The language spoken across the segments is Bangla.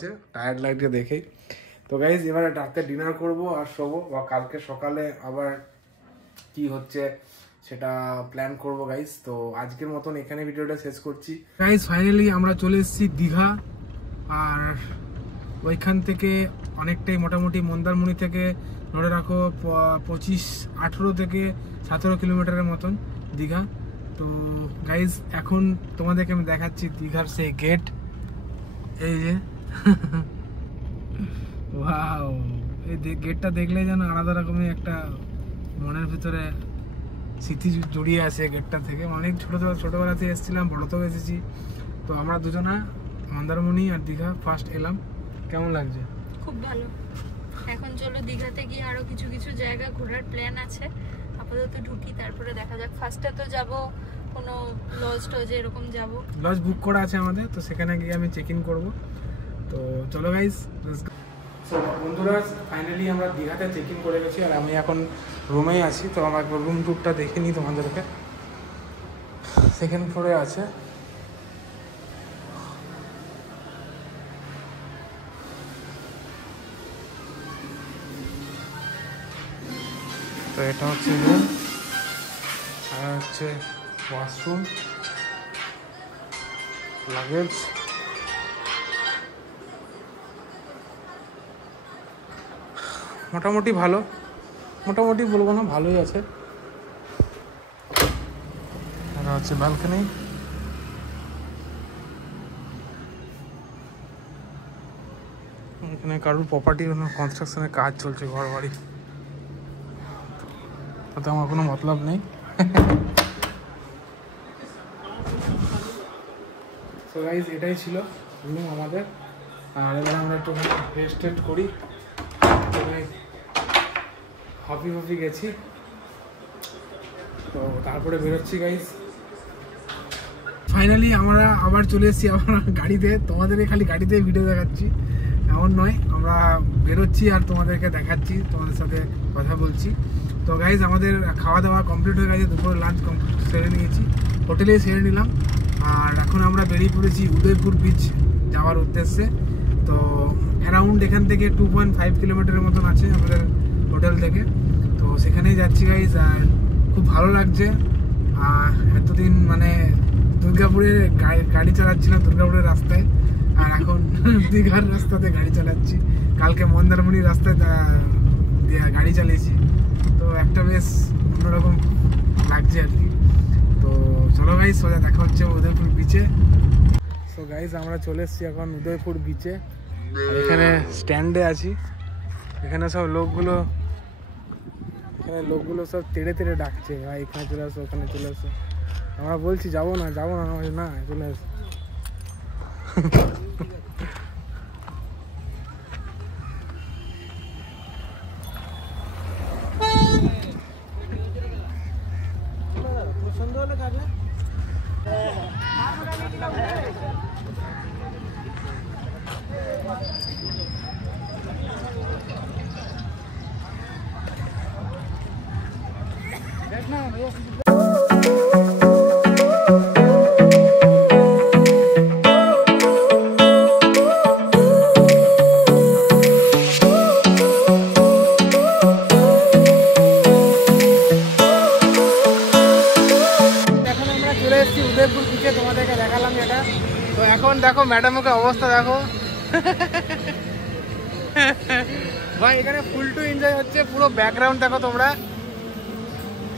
আছে টায়ার্ড লাগছে দেখেই। তো গাইজ এবারে রাতে ডিনার করব আর শোবো, বা কালকে সকালে আবার কি হচ্ছে সেটা প্ল্যান করব গাইজ। তো আজকের মতন এখানে ভিডিওটা শেষ করছি গাইজ। ফাইনালি আমরা চলে এসেছি দীঘা, আর ওইখান থেকে অনেকটাই মোটামুটি মন্দারমণি থেকে ধরে রাখো 25-18 থেকে 17 কিলোমিটারের মতন দীঘা। তো গাইজ এখন তোমাদেরকে আমি দেখাচ্ছি দীঘার সেই গেট, এই যে ওয়াও, এই গেটটা দেখলে যেন আলাদা রকমের একটা মনের ভিতরে স্মৃতি জড়িয়ে আছে গেটটা থেকে। অনেক ছোটবেলাতে এসেছিলাম, বড়তেও এসেছি। তো আমরা দুজনা মন্দারমণি আর দীঘা ফার্স্ট এলাম। কেমন লাগছে? খুব ভালো। এখন চলো দীঘাতে গিয়ে আরো কিছু কিছু জায়গা ঘোরার প্ল্যান আছে। আপাতত ঢুকি, তারপরে দেখা যাক। ফার্স্টে তো যাব কোনো লজ টজে, এরকম যাব। লজ বুক করা আছে আমাদের, তো সেখানে গিয়ে আমি চেক ইন করবো। তো চলো গাইজ। সো বন্ধুরা, ফাইনালি আমরা দীঘাতে চেক ইন করে গেছি, আর আমি এখন রুমেই আছি। তো আমার একবার রুম টুরটা দেখে নিই তোমাদেরকে। সেকেন্ড ফ্লোরে আছে। তো এটা হচ্ছে রুম, আর হচ্ছে ওয়াশরুম, লাগেজ। মোটামুটি ভালো, মোটামুটি বলবো না, ভালোই আছে। এটা হচ্ছে ব্যালকনি। এখানে কারোর প্রপার্টি কনস্ট্রাকশনের কাজ চলছে, ঘর বাড়ি, তাতে আমার কোনো মতলব নেই। সো গাইজ এটাই ছিল রুম আমাদের। আর এবার আমরা একটু রেস্ট করি। হপি গেছি, তো তারপরে বেরোচ্ছি গাইজ। ফাইনালি আমরা আবার চলে এসেছি আমার গাড়িতে। তোমাদেরকে খালি গাড়িতে ভিডিও দেখাচ্ছি এমন নয়, আমরা বেরোচ্ছি আর তোমাদেরকে দেখাচ্ছি, তোমাদের সাথে কথা বলছি। তো গাইজ আমাদের খাওয়া দাওয়া কমপ্লিট হয়ে গেছে, দুপুরে লাঞ্চ সেরে নিয়েছি, হোটেলেই সেরে নিলাম। আর এখন আমরা বেরিয়ে পড়েছি উদয়পুর বিচ যাওয়ার উদ্দেশ্যে। তো অ্যারাউন্ড এখান থেকে 2.5 কিলোমিটারের মতন আছে আমাদের হোটেল থেকে। তো সেখানেই যাচ্ছি গাইজ, আর খুব ভালো লাগছে। এতদিন মানে দুর্গাপুরের গাড়ি চালাচ্ছিলাম দুর্গাপুরের রাস্তায়, আর এখন দীঘার রাস্তাতে গাড়ি চালাচ্ছি। কালকে মন্দারমণির রাস্তায় গাড়ি চালিয়েছি, তো একটা বেশ অন্যরকম লাগছে আর কি। তো চলো গাইজ, সোজা দেখা হচ্ছে উদয়পুর বিচে। সো গাইজ আমরা চলে এসেছি এখন উদয়পুর বিচে। এখানে স্ট্যান্ডে আছি, এখানে সব লোকগুলো সব তেড়ে তেড়ে ডাকছে, ভাই এখানে চলে আসো, ওখানে চলে আসো। আমরা বলছি যাবো না, না চলে আসো। উদয়পুর বিচে তোমাদেরকে দেখালাম এটা। তো এখন দেখো ম্যাডামকে অবস্থা দেখো ভাই, এখানে ফুল টু এনজয় হচ্ছে। পুরো ব্যাকগ্রাউন্ড দেখো তোমরা,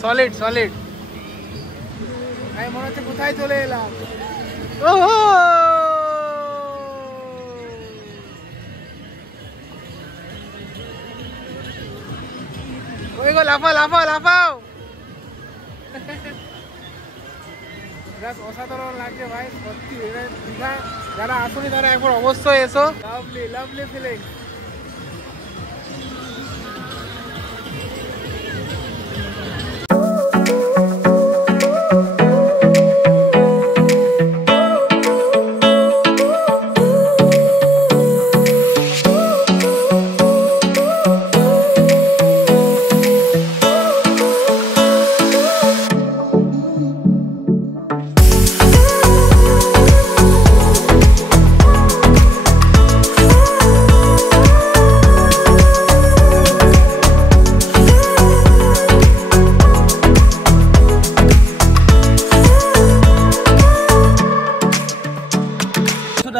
সলিড। আমি মনে হচ্ছে কোথায় চলে এলাম। ওহো, ওই গো লাফাও। অসাধারণ লাগছে ভাই, সত্যি। দীঘা যারা আসুনি তারা একবার অবশ্যই এসো। Lovely feeling.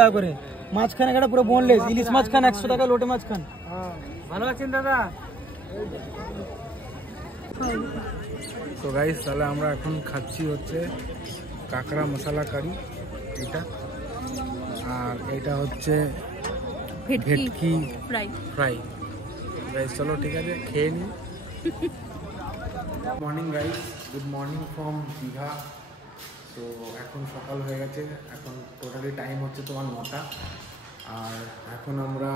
টাকা করে, মাছখান একটা পুরো বোনলেস, ইলিশ মাছখান 100 টাকা, লোটে মাছখান। ভালো আছেন দাদা? তো গাইস তাহলে আমরা এখন খাচ্ছি হচ্ছে কাঁকড়া মশলা কারি, এটা আর এটা হচ্ছে ভেটকি ফ্রাই। গাইস চলো ঠিক আছে খেয়ে নিই। Morning guys, good morning from Digha. তো এখন সকাল হয়ে গেছে, এখন টোটালি টাইম হচ্ছে তোমার 9টা। আর এখন আমরা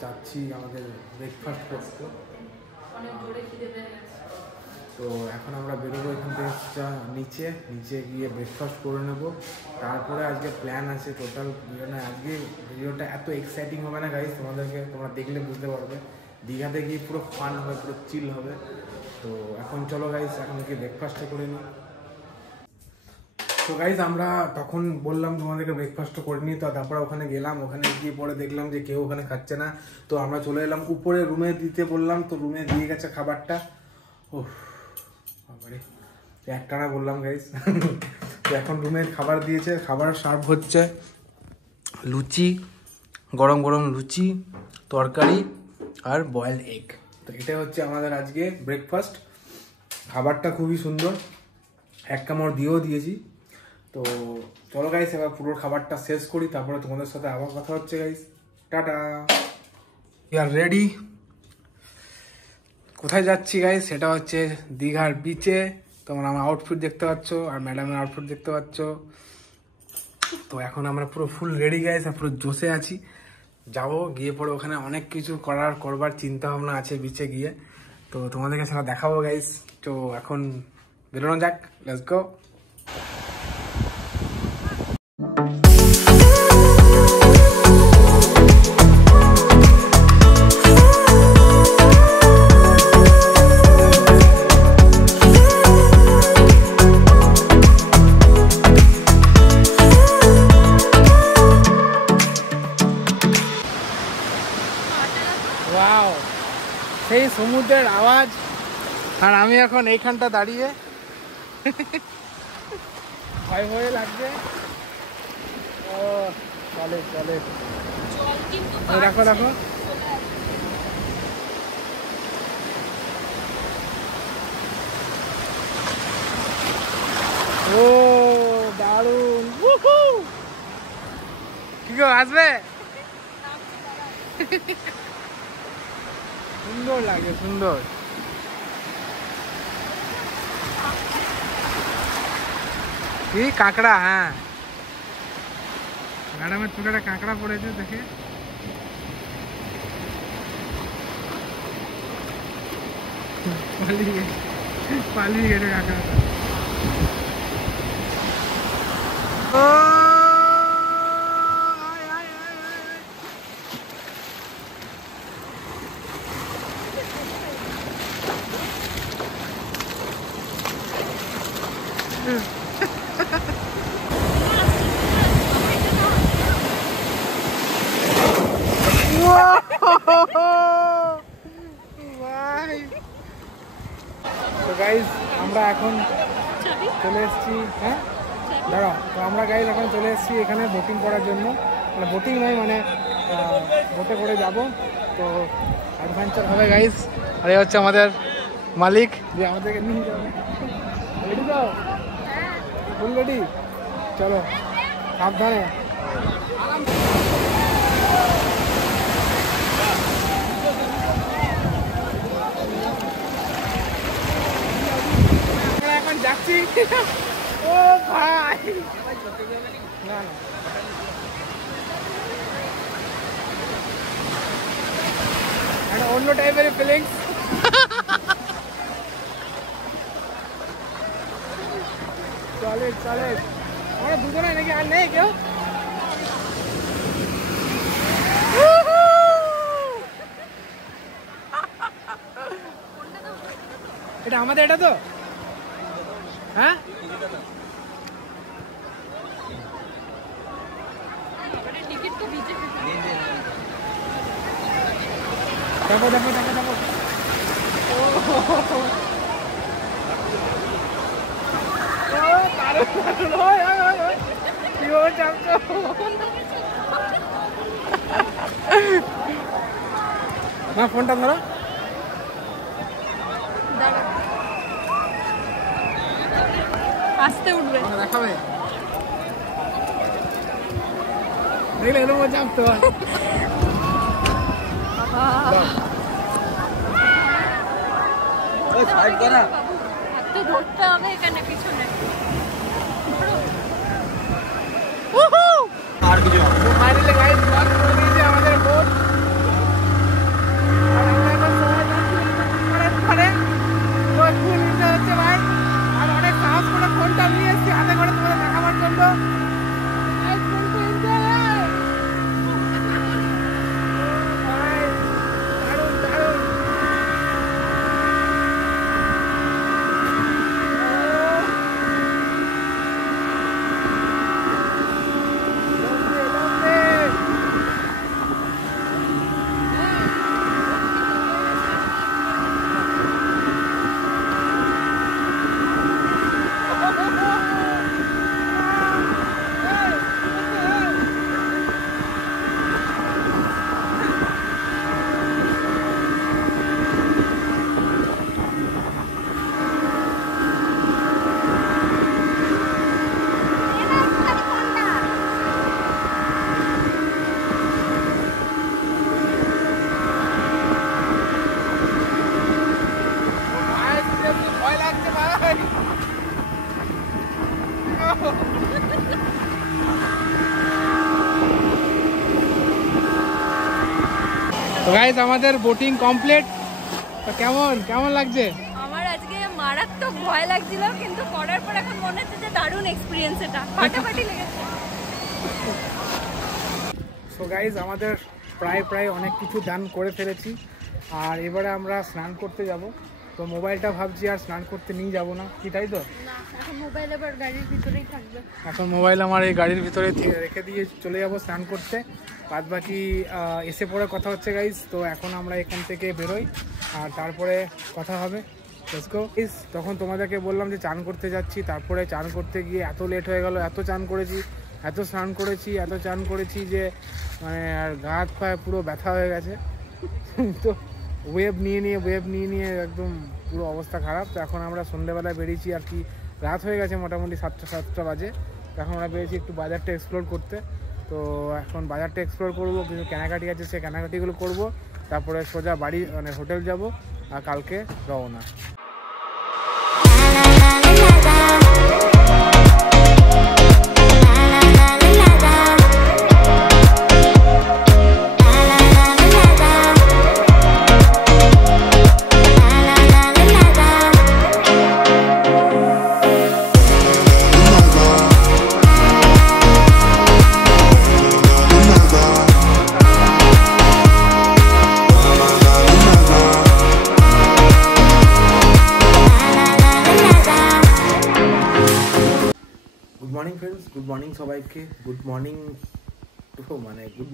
যাচ্ছি আমাদের ব্রেকফাস্ট করতে। তো এখন আমরা বেরোবো এখান থেকে নিচে গিয়ে ব্রেকফাস্ট করে নেবো। তারপরে আজকে প্ল্যান আছে টোটাল, আজকে ভিডিওটা এত এক্সাইটিং হবে না গাইস, তোমরা দেখলে বুঝতে পারবে। দীঘাতে গিয়ে পুরো ফান হবে, পুরো চিল হবে। তো এখন চলো গাইস, এখন গিয়ে ব্রেকফাস্টটা করে নিই। তো গাইস আমরা তখন বললাম তোমাদেরকে ব্রেকফাস্টটা করে নিই, তো তারপরে ওখানে গেলাম, ওখানে গিয়ে পরে দেখলাম যে কেউ ওখানে খাচ্ছে না। তো আমরা চলে এলাম উপরে, রুমে দিতে বললাম, তো রুমে দিয়ে গেছে খাবারটা। ওহ বাবারে, একটানা বললাম গাইস। তো এখন রুমে খাবার দিয়েছে, খাবার সার্ভ হচ্ছে লুচি, গরম গরম লুচি, তরকারি আর বয়েল এগ। তো এটা হচ্ছে আমাদের আজকে ব্রেকফাস্ট। খাবারটা খুবই সুন্দর, এক কামড় দিয়েও দিয়েছি। তো চলো গাইস এবার পুরো খাবারটা শেষ করি, তারপরে তোমাদের সাথে আবার কথা হচ্ছে guys. Tata, we are ready. কোথায় যাচ্ছি গাইস? সেটা হচ্ছে দীঘার বিচে। তোমরা আমার আউটফিট দেখতে পাচ্ছ আর ম্যাডামের আউটফিট দেখতে পাচ্ছ। তো এখন আমরা পুরো ফুল রেডি গাইস, আর পুরো জোশে আছি। যাবো, গিয়ে পরে ওখানে অনেক কিছু করবার চিন্তা ভাবনা আছে বিচে গিয়ে। তো তোমাদেরকে সেটা দেখাবো গাইস। তো এখন বেরোনো যাক, লেটস গো। ওয়াও, সেই সমুদ্রের আওয়াজ, আর আমি এখন এইখানটা দাঁড়িয়ে ভয় ভয় লাগছে। ও চলে চলে, দেখো দেখো, ও দারুণ। কি গো, আসবে? সুন্দর লাগে, সুন্দর। কি কাঁকড়া? হ্যাঁ, ম্যাডামের চোখে একটা কাঁকড়া পড়েছে, দেখে পালিয়ে গেছে কাঁকড়াটা। ও তো গাইজ আমরা এখন চলে এসেছি, হ্যাঁ দাঁড়াও। তো আমরা গাইজ এখন চলে এসেছি এখানে বোটিং করার জন্য, মানে বোটিং নয়, মানে বোটে করে যাব। তো অ্যাডভেঞ্চার হবে গাইজ। আর এই হচ্ছে আমাদের মালিক, যে আমাদেরকে নিয়ে যাবে। রেডি তো? ফুল রেডি, চলো সাবধানে। এখন যাচ্ছি। ও ভাই, না না, একটা অন্য টাইপের ফিলিংস। চলে চলে, আমরা দুজনে নাকি, আর নেই কেউ? এটা আমাদের, এটা তো, হ্যাঁ দেখো দেখো দেখো দেখো, না ফোনটা ধরো। আস্তে উঠবে, দেখাবে দেখলে এরকম চাপতে হয়। ধরতে হবে এখানে পিছনে। আর কিছু ফাইনালি গাইস ব্লগ করে দিয়েছে আমাদের বোট। আর আমরা এখন সবাই যাচ্ছি ঘরে। তো একটু নিতে হচ্ছে ভাই। আর অনেক সাহস করে ফোনটা নিয়ে এসেছি হাতে করে তোমাদের দেখাবার জন্য। তো গাইস আমাদের বোটিং কমপ্লিট। তো কেমন লাগছে? আমার আজকে মারাত্মক ভয় লাগছিল, কিন্তু করার পর এখন মনে হচ্ছে যে দারুণ এক্সপিরিয়েন্স, এটা ফাটাফাটি লেগেছে। সো গাইস আমাদের প্রায় অনেক কিছু ডান করে ফেলেছি। আর এবারে আমরা স্নান করতে যাব। তো মোবাইলটা ভাবছি আর স্নান করতে নিয়ে যাব না, কি তাই তো? না, এখন মোবাইল আবার গাড়ির ভিতরেই থাকবে। এখন মোবাইল আমার এই গাড়ির ভিতরে রেখে দিয়ে চলে যাব স্নান করতে। বাদ বাকি এসে পরে কথা হচ্ছে গাইস। তো এখন আমরা এখান থেকে বেরোই আর তারপরে কথা হবে। Let's go. তখন তোমাদেরকে বললাম যে চান করতে যাচ্ছি, তারপরে চান করতে গিয়ে এত লেট হয়ে গেল। এত চান করেছি, এত স্নান করেছি, এত চান করেছি যে মানে আর গা হাত পায়ে পুরো ব্যথা হয়ে গেছে। তো ওয়েভ নিয়ে একদম পুরো অবস্থা খারাপ। তো এখন আমরা সন্ধ্যেবেলায় বেরিয়েছি আর কি, রাত হয়ে গেছে মোটামুটি 7টা বাজে। এখন আমরা বেরিয়েছি একটু বাজারটা এক্সপ্লোর করতে। তো এখন বাজারটা এক্সপ্লোর করবো, কিছু কেনাকাটি আছে সেই কেনাকাটিগুলো করবো, তারপরে সোজা বাড়ি মানে হোটেল যাব আর কালকে রওনা। গুড মর্নিং সবাইকে, গুড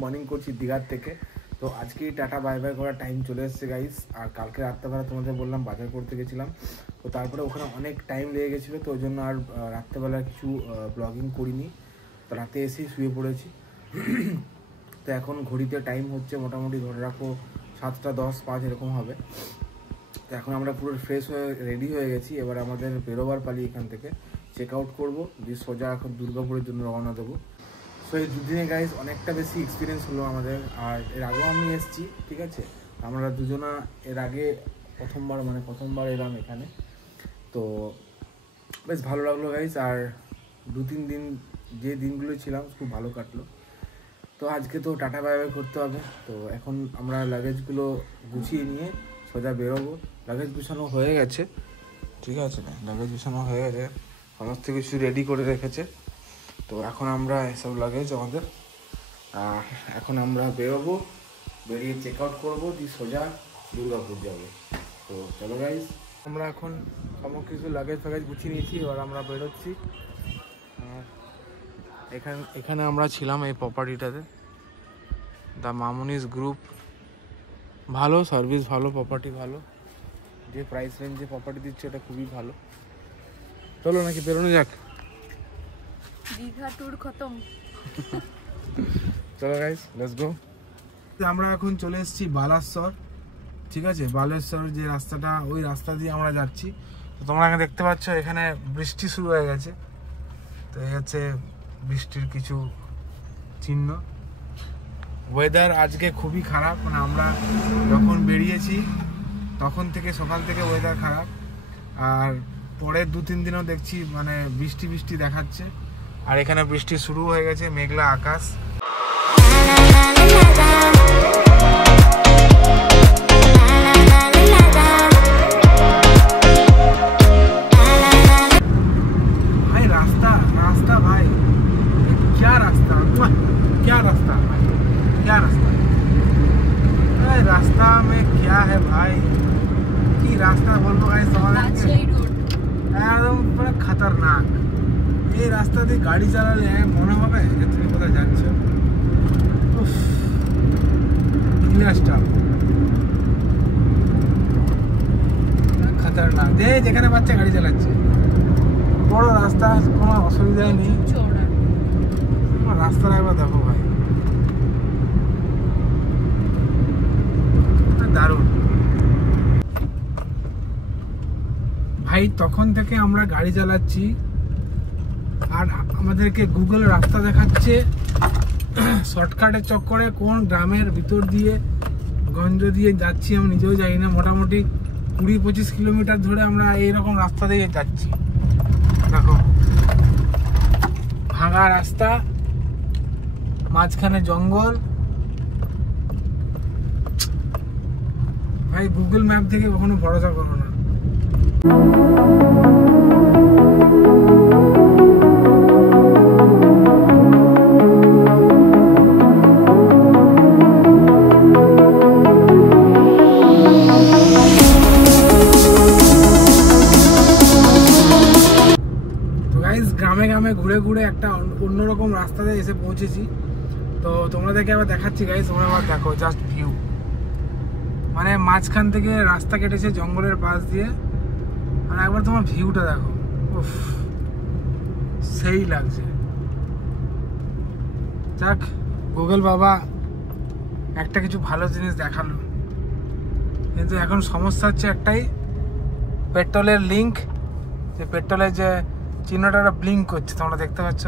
মর্নিং করছি দীঘার থেকে। তো আজকেই টাটা বাই বাই করার টাইম চলে এসেছে গাইস। আর কালকে রাত্রেবেলা তোমাদের বললাম বাজার করতে গেছিলাম, তো তারপরে ওখানে অনেক টাইম লেগে গেছিলো, তো ওই জন্য আর রাত্রেবেলা কিছু ব্লগিং করিনি। তো রাতে এসেই শুয়ে পড়েছি। তো এখন ঘড়িতে টাইম হচ্ছে মোটামুটি ধরে রাখো 7:10-5 এরকম হবে। তো এখন আমরা পুরো ফ্রেশ হয়ে রেডি হয়ে গেছি। এবার আমাদের বেরোবার পালি, এখান থেকে চেক আউট করবো, দিয়ে সোজা এখন দুর্গাপুরের জন্য রওনা দেবো। সো এই দুদিনে গাইজ অনেকটা বেশি এক্সপিরিয়েন্স হলো আমাদের। আর এর আগেও আমি এসেছি, ঠিক আছে, আমরা দুজনা এর আগে প্রথমবার এলাম এখানে। তো বেশ ভালো লাগলো গাইজ। আর 2-3 দিন যে দিনগুলো ছিলাম খুব ভালো কাটলো। তো আজকে তো টাটা বাই বাই করতে হবে। তো এখন আমরা লাগেজগুলো গুছিয়ে নিয়ে সোজা বেরোবো। লাগেজ গুছানো হয়ে গেছে, ঠিক আছে, লাগেজ গুছানো হয়ে গেছে, সমস্ত কিছু রেডি করে রেখেছে। তো এখন আমরা এসব লাগেজ আমাদের এখন আমরা বেরোবো, বেরিয়ে চেক আউট করবো, দিয়ে সোজা দুর্গাপুর যাবো। তো চলো গাইজ, আমরা এখন সমস্ত কিছু লাগেজ ফাগেজ গুছিয়ে নিয়েছি। এবার আমরা বেরোচ্ছি। এখানে আমরা ছিলাম এই প্রপার্টিটাতে, দ্য মামনিস গ্রুপ। ভালো সার্ভিস, ভালো প্রপার্টি, ভালো যে প্রাইস রেঞ্জে প্রপার্টি দিচ্ছে এটা খুবই ভালো। চলো নাকি বেরোনো যাক, দীঘা ট্যুর খতম। চলো গাইস, লেটস গো। আমরা এখন চলে এসেছি বালাসর, ঠিক আছে। বালেশ্বর যে রাস্তাটা, ওই রাস্তা দিয়ে আমরা যাচ্ছি। তো তোমরা এখানে দেখতে পাচ্ছ এখানে বৃষ্টি শুরু হয়ে গেছে। তো এই হচ্ছে বৃষ্টির কিছু চিহ্ন। ওয়েদার আজকে খুবই খারাপ, মানে আমরা যখন বেরিয়েছি তখন থেকে সকাল থেকে ওয়েদার খারাপ, আর পরের 2-3 দিনও দেখছি মানে বৃষ্টি বৃষ্টি দেখাচ্ছে। আর এখানে বৃষ্টি শুরু হয়ে গেছে, মেঘলা আকাশ। भाई रास्ता रास्ता भाई क्या रास्ता, क्या रास्ता भाई, क्या रास्ता, अरे रास्ता में क्या है भाई, কি রাস্তা বলবো গাইস তোমাদেরকে, একদম পুরো খতরনাক। এই রাস্তা দিয়ে গাড়ি চালালে মনে হবে যে তুমি কোথায় যাচ্ছ। খতরনাক, যেখানে বাচ্চা গাড়ি চালাচ্ছে। বড় রাস্তা, কোনো অসুবিধাই নেই। রাস্তাটা একবার দেখো ভাই, দারুণ ভাই। তখন থেকে আমরা গাড়ি চালাচ্ছি আর আমাদেরকে গুগল রাস্তা দেখাচ্ছে শর্টকাটের চক্করে কোন গ্রামের ভিতর দিয়ে গঞ্জ দিয়ে যাচ্ছি আমি নিজেও জানি না। মোটামুটি 20-25 কিলোমিটার ধরে আমরা এইরকম রাস্তা দিয়ে যাচ্ছি। দেখো ভাঙা রাস্তা, মাঝখানে জঙ্গল। ভাই গুগল ম্যাপ থেকে কখনো ভরসা করো না। গ্রামে গ্রামে ঘুরে ঘুরে একটা অন্যরকম রাস্তাতে এসে পৌঁছেছি। তো তোমাদেরকে আবার দেখাচ্ছি গাইস, তোমরা আবার দেখো জাস্ট ভিউ, মানে মাঝখান থেকে রাস্তা কেটেছে জঙ্গলের পাশ দিয়ে, আর একবার তোমার ভিউটা দেখো, উফ সেই লাগছে। যাক গুগল বাবা একটা কিছু ভালো জিনিস দেখালো, কিন্তু এখন সমস্যা হচ্ছে একটাই, পেট্রোলের লিঙ্ক, যে পেট্রোলের যে চিহ্নটা ব্লিঙ্ক করছে তোমরা দেখতে পাচ্ছ,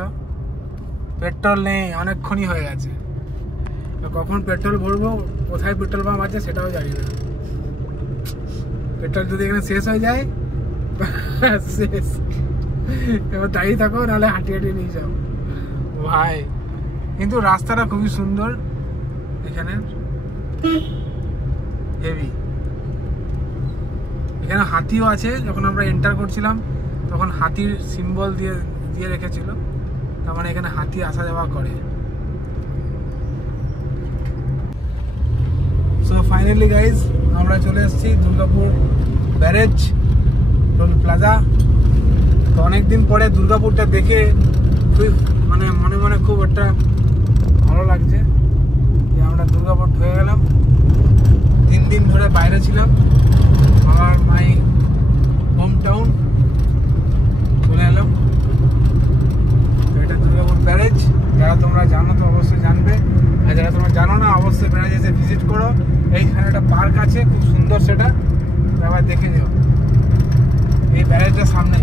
পেট্রোল নেই, অনেকক্ষণই হয়ে গেছে। কখন পেট্রোল ভরবো, কোথায় পেট্রোল পাম্প আছে সেটাও জানি না। পেট্রোল যদি এখানে শেষ হয়ে যায় শেষ, এবার দাঁড়িয়ে থাকো, নাহলে হাঁটিয়ে হাঁটিয়ে নিয়ে যাও ভাই। কিন্তু রাস্তাটা খুবই সুন্দর এখানে, হেভি। এখানে হাতিও আছে, যখন আমরা এন্টার করছিলাম তখন হাতির সিম্বল দিয়ে রেখেছিল, তার মানে এখানে হাতি আসা যাওয়া করে। সো ফাইনালি গাইজ আমরা চলে এসেছি দুর্গাপুর ব্যারেজ টোল প্লাজা। তো অনেকদিন পরে দুর্গাপুরটা দেখে খুব মানে মনে মনে খুব একটা ভালো লাগছে যে আমরা দুর্গাপুর ঢুকে গেলাম। 3 দিন ধরে বাইরে ছিলাম, আমার মাই হোম টাউন চলে এলাম। এটা দুর্গাপুর ব্যারেজ, যারা তোমরা জানো তো অবশ্যই জানবে, আর যারা তোমরা জানো না অবশ্যই ব্যারেজ এসে ভিজিট করো। এইখানে একটা পার্ক আছে খুব সুন্দর, সেটা আবার দেখে যাও। এই ব্যারেজটার সামনে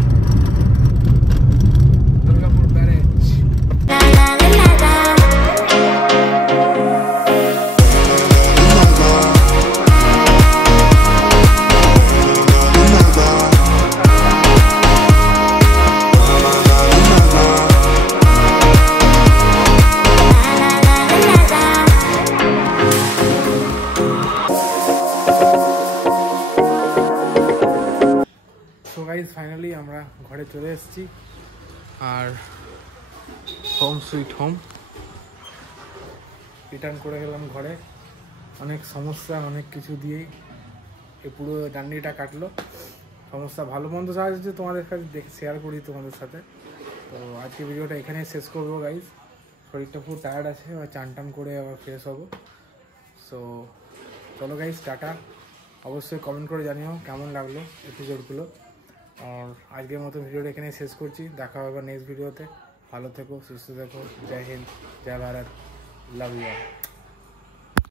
দুর্গাপুর ব্যারেজ। ফাইনালি আমরা ঘরে চলে এসেছি, আর হোম সুইট হোম রিটার্ন করে গেলাম ঘরে। অনেক সমস্যা অনেক কিছু দিয়েই এই পুরো জার্নিটা কাটলো। সমস্যা ভালো মন্দ সাহায্যে তোমাদের কাছে শেয়ার করি তোমাদের সাথে। তো আজকে ভিডিওটা এখানেই শেষ করবো গাইজ। শরীরটা খুব টায়ার্ড আছে, আবার চান টান করে আবার ফ্রেশ হবো। সো চলো গাইজ, টাটা। অবশ্যই কমেন্ট করে জানিও কেমন লাগলো এপিসোডগুলো। আর আজকের মতো ভিডিওটা এখানে শেষ করছি, দেখা হবে নেক্সট ভিডিওতে। ভালো থেকো, সুস্থ থেকো, জয় হিন্দ, জয় ভারত, লাভ ইউ।